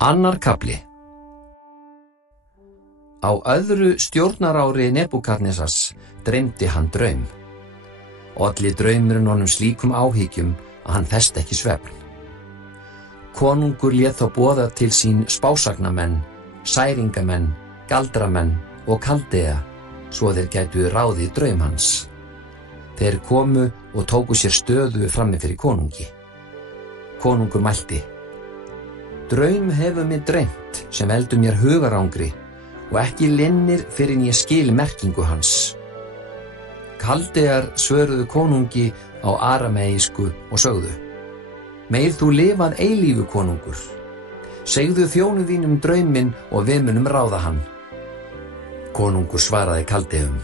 Annar kafli. Á öðru stjórnarári Nebúkadnesars dreymdi hann draum. Olli draumurinn honum slíkum áhyggjum að hann festi ekki svefn. Konungur lét þá boða til sín spásagnamenn, særingamenn, galdramenn og Kaldea, svo þeir gætu ráðið draum hans. Þeir komu og tóku sér stöðu frammi fyrir konungi. Konungur mælti: Draum hefur mig dreymt sem veldur mér hugarangri og ekki linnir fyrr en ég skil merkingu hans. Kaldear svöruðu konungi á arameísku og sögðu: Meir þú lifað eilífu, konungur. Segðu þjónu þínum drauminn og við munum ráða hann. Konungur svaraði Kaldeum: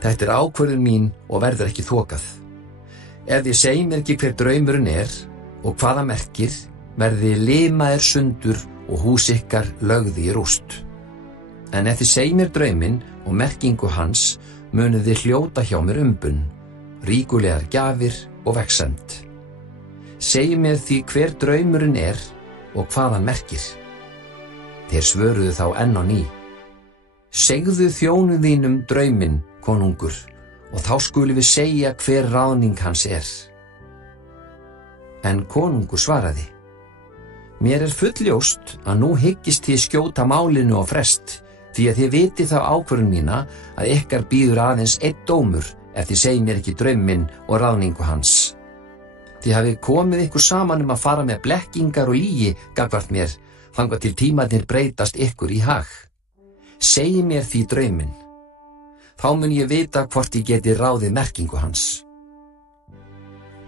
Þetta ákvörðun mín og verður ekki þokað. Ef þið segið mér ekki hver draumurinn og hvað það merkir, verði limaðir sundur og hús ykkar lögði í rúst. En ef þið segið mér drauminn og merkingu hans, munuð þið hljóta hjá mér umbun, ríkulegar gjafir og vegsemd. Segið mér því hver draumurinn og hvað hann merkir. Þeir svöruðu þá enn á ný: Segðu þjónu þínum drauminn, konungur, og þá skulum við segja hver ráðning hans En konungur svaraði: Mér fullljóst að nú hyggist þið skjóta málinu á frest, því að þið vitið þá ákvörðun mína að ykkar bíður aðeins einn dómur ef þið segið mér ekki drauminn og ráðningu hans. Þið hafið komið ykkur saman að fara með blekkingar og lygi gagnvart mér, þangað til tímarnir breytast ykkur í hag. Segið mér því drauminn. Þá mun ég vita hvort ég geti ráðið merkingu hans.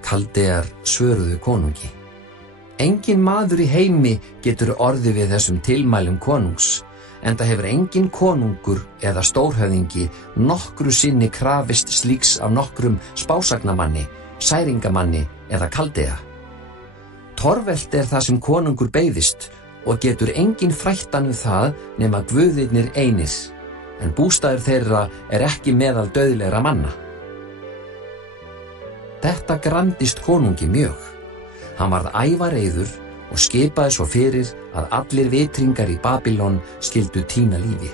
Kaldear svöruðu konungi: Enginn maður í heimi getur orðið við þessum tilmælum konungs, enda hefur enginn konungur eða stórhöfðingi nokkru sinni krafist slíks af nokkrum spásagnamanni, særingamanni eða Kaldea. Torvelt það sem konungur beiðist og getur enginn frætt hann það nema guðirnir einir, en bústaður þeirra ekki meðal dauðlegra manna. Þetta gramdist konungi mjög. Hann varð ævareiður og skipaði svo fyrir að allir vitringar í Babýlon skyldu týna lífi.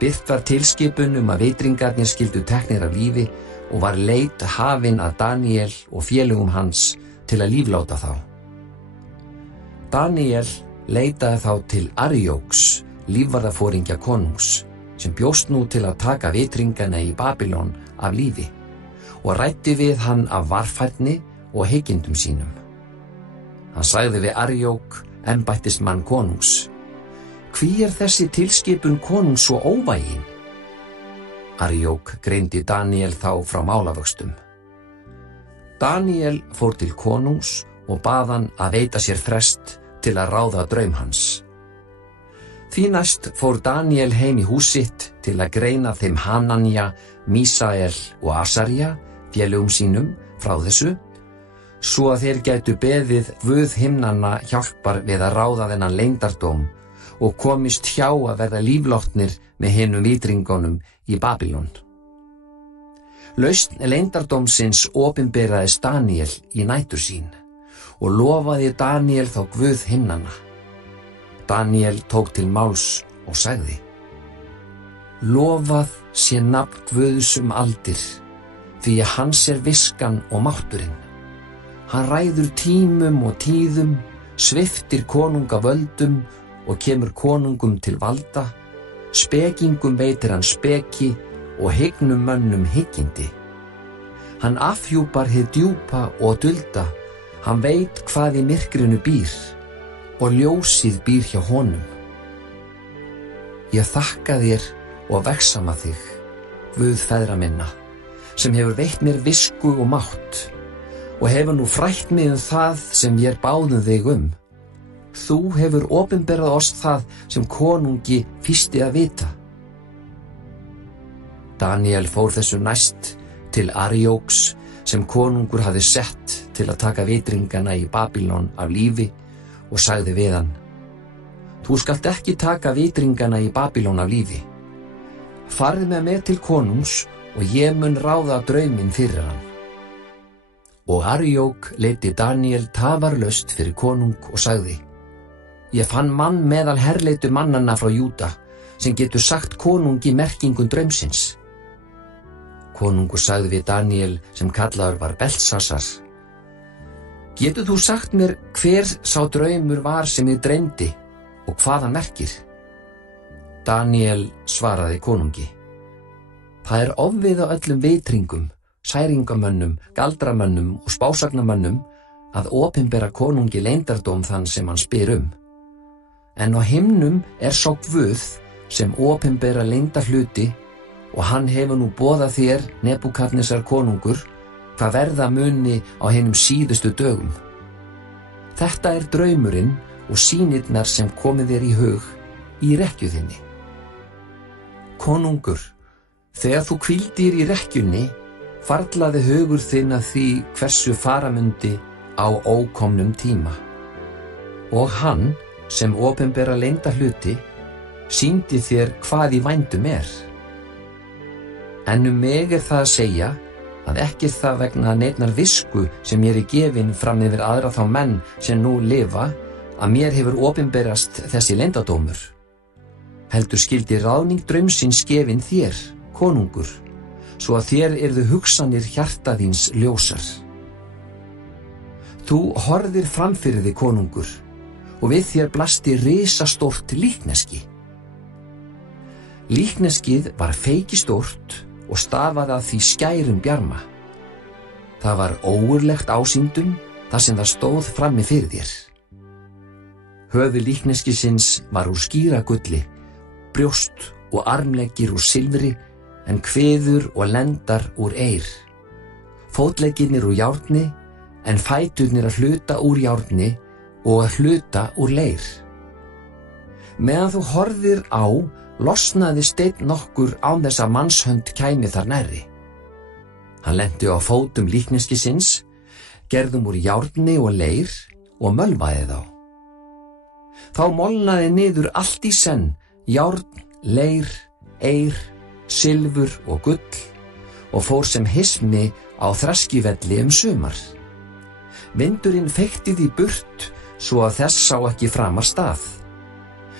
Birt var tilskipun að vitringarnir skyldu teknir af lífi og var leit hafin að Daníel og félögum hans til að lífláta þá. Daníel leitaði þá til Arjóks, lífvarðaforingja konungs, sem bjóst nú til að taka vitringana í Babýlon af lífi, og ræddi við hann af varfærni og hyggindum sínum. Hann sagði við Arjók, embættismann konungs: Hví þessi tilskipun konungs svo óvægin? Arjók greindi Daníel þá frá málavöxtum. Daníel fór til konungs og bað hann að veita sér frest til að ráða draum hans. Því næst fór Daníel heim í hús sitt til að greina þeim Hananja, Mísael og Asarja, félögum sínum, frá þessu, svo að þeir gætu beðið Guð himnanna hjálpar við að ráða þennan leyndardóm og komist hjá að verða líflátnir með hinum vitringunum í Babýlon. Lausn leyndardómsins opinberaðist Daníel í nætur sín og lofaði Daníel þá Guð himnanna. Daníel tók til máls og sagði: Lofað sé nafn Guðs aldir, því að hans viskan og mátturinn. Hann ræður tímum og tíðum, sviptir konunga völdum og kemur konungum til valda, spekingum veitir hann speki og hygnum mönnum hyggindi. Hann afhjúpar hið djúpa og dulda, hann veit hvað í myrkrinu býr og ljósið býr hjá honum. Ég þakka þér og vegsama þig, Guð feðra minna, sem hefur veitt mér visku og mátt, og hefur nú frætt mig það sem ég báðum þig Þú hefur opinberað oss það sem konungi fýsti að vita. Daníel fór þessu næst til Arjóks, sem konungur hafði sett til að taka vitringana í Babýlon af lífi, og sagði við hann: Þú skalt ekki taka vitringana í Babýlon af lífi. Farðu með mér til konungs og ég mun ráða drauminn fyrir hann. Og Arjók leiddi Daníel tafarlaust fyrir konung og sagði: Ég fann mann meðal herleitu mannanna frá Júda, sem getur sagt konungi merkingu draumsins. Konungur sagði við Daniel, sem kallaður var Beltsasar: Getur þú sagt mér hver sá draumur var sem þig dreymdi og hvað hann merkir? Daniel svaraði konungi: Það ofviða öllum vitringum, særingamönnum, galdramönnum og spásagnamönnum að opinbera konungi leyndardóm þann sem hann spyr En á himnum sá Guð sem opinbera leynda hluti og hann hefur nú boðað þér, Nebúkadnesar konungur, hvað verða muni á hinum síðustu dögum. Þetta draumurinn og sýnirnar sem komið þér í hug í rekkju þinni. Konungur, þegar þú hvíldir í rekkjunni, hvarflaði hugur þinn að því hversu fara mundi á ókomnum tíma. Og hann, sem opinbera leynda hluti, sýndi þér hvað í vændum En mig það að segja, að ekki það vegna neinnar visku sem mér gefin fram yfir aðra þá menn sem nú lifa, að mér hefur opinberast þessi leyndadómur. Heldur skyldi ráðning draumsins gefin þér, konungur, svo að þér yrðu hugsanir hjarta þíns ljósar. Þú horfðir framfyrir þig, konungur, og við þér blasti risastórt líkneski. Líkneskið var feikistórt og stafaði að því skærum bjarma. Það var ógurlegt ásýndum þar sem það stóð frammi fyrir þér. Höfuð líkneskisins var úr skíragulli, brjóst og armleggir úr silfri, en kviður og lendar úr eir. Fótleggirnir úr járni, en fæturnir að hluta úr járni og að hluta úr leir. Meðan þú horfðir á, losnaði steinn nokkur án þess að mannshönd kæmi þar nærri. Hann lenti á fótum líkneskisins, gerðum úr járni og leir og mölvaði þá. Þá molnaði niður allt í senn, járn, leir, eir, silfur og gull, og fór sem hismi á þraskivelli sumar. Vindurinn feykti því burt, svo að þess sá ekki framar stað.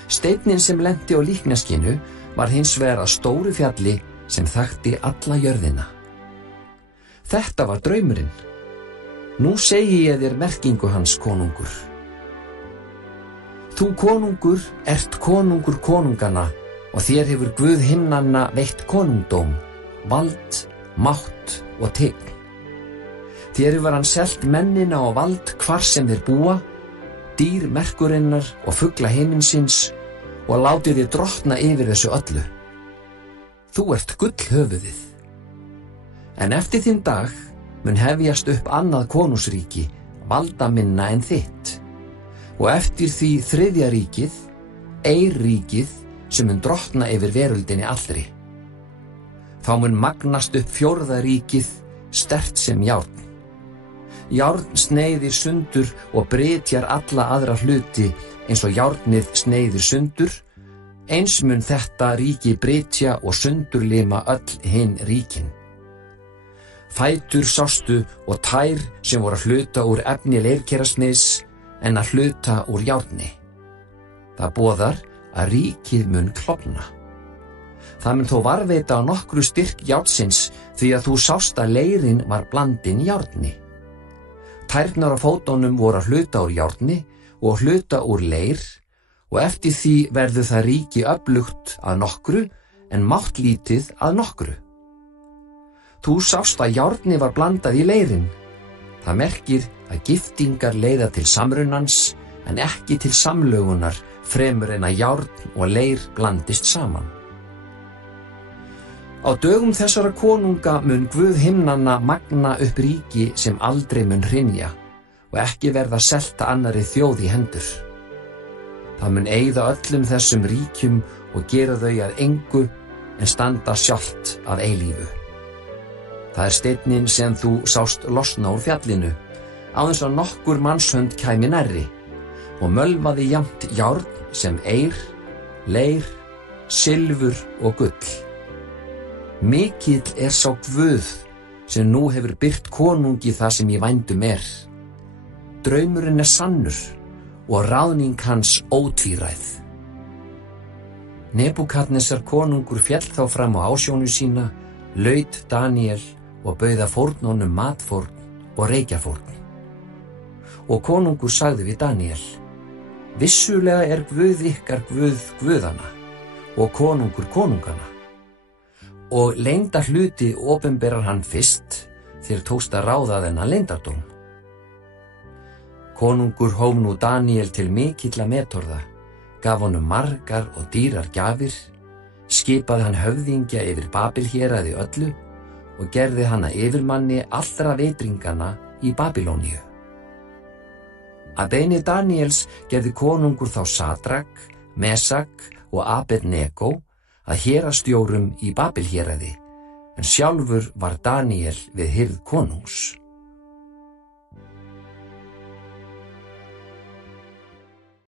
Steinninn sem lenti á líkneskinu var hins vegar að stóru fjalli sem þakti alla jörðina. Þetta var draumurinn. Nú segi ég þér merkingu hans, konungur. Þú, konungur, ert konungur konungana og þér hefur Guð himnanna veitt konungdóm, vald, mátt og tign. Þér hefur hann selt mennina og vald hvar sem þeir búa, dýr merkurinnar og fugla himinsins, og látið þér drottna yfir þessu öllu. Þú ert gullhöfuðið. En eftir þinn dag mun hefjast upp annað konungsríki, valdaminna en þitt, og eftir því þriðja ríkið, Eirríkið, sem mun drottna yfir veröldinni allri. Þá mun magnast upp fjórða ríkið, sterkt sem járn. Járn sneiðir sundur og brytjar alla aðra hluti eins og járnið sneiðir sundur, eins mun þetta ríki brytja og sundurlima öll hin ríkin. Fætur sástu og tær sem voru að hluta úr efni leirkerasmiðs en að hluta úr járni. Það boðar að ríkið mun klofna. Það mun þó varveita á nokkru styrk járnsins því að þú sást að leirinn var blandinn járni. Tærnar á fótunum voru að hluta úr járni og hluta úr leir, og eftir því verður það ríki öflugt að nokkru en máttlítið að nokkru. Þú sást að járni var blandað í leirinn. Það merkir að giftingar leiða til samrunans en ekki til samlögunar fremur en að járn og leir blandist saman. Á dögum þessara konunga mun Guð himnanna magna upp ríki sem aldrei mun hrynja og ekki verða selt annarri þjóð í hendur. Það mun eyða öllum þessum ríkjum og gera þau að engu en standa sjálft að eilífu. Það steinninn sem þú sást losna úr fjallinu, áðins að nokkur mannshönd kæmi nærri, og mölvaði jafnt járn sem eir, leir, silfur og gull. Mikill sá Guð sem nú hefur byrt konungi það sem í vændum Draumurinn sannur og ráðning hans ótvíræð. Nebúkadnesar konungur féll þá fram á ásjónu sína, laut Daníel og bauða fórnunum matfórn og reykjafórn. Og konungur sagði við Daníel: vissulega er Guð ykkar Guð guðanna og konungur konungana, og leynda hluti opinberar hann fyrst þér tókst að ráða þennan leyndardóm. Konungur hóf nú Daníel til mikilla metorða, gaf honum margar og dýrar gjafir, skipaði hann höfðingja yfir Babilhéraði öllu og gerði hann að yfirmanni allra vitringana í Babilóníu. Að beiðni Daníels gerði konungur þá Sadrak, Mesak og Abednego að hérastjórum í Babilhéraði, en sjálfur var Daníel við hirð konungs.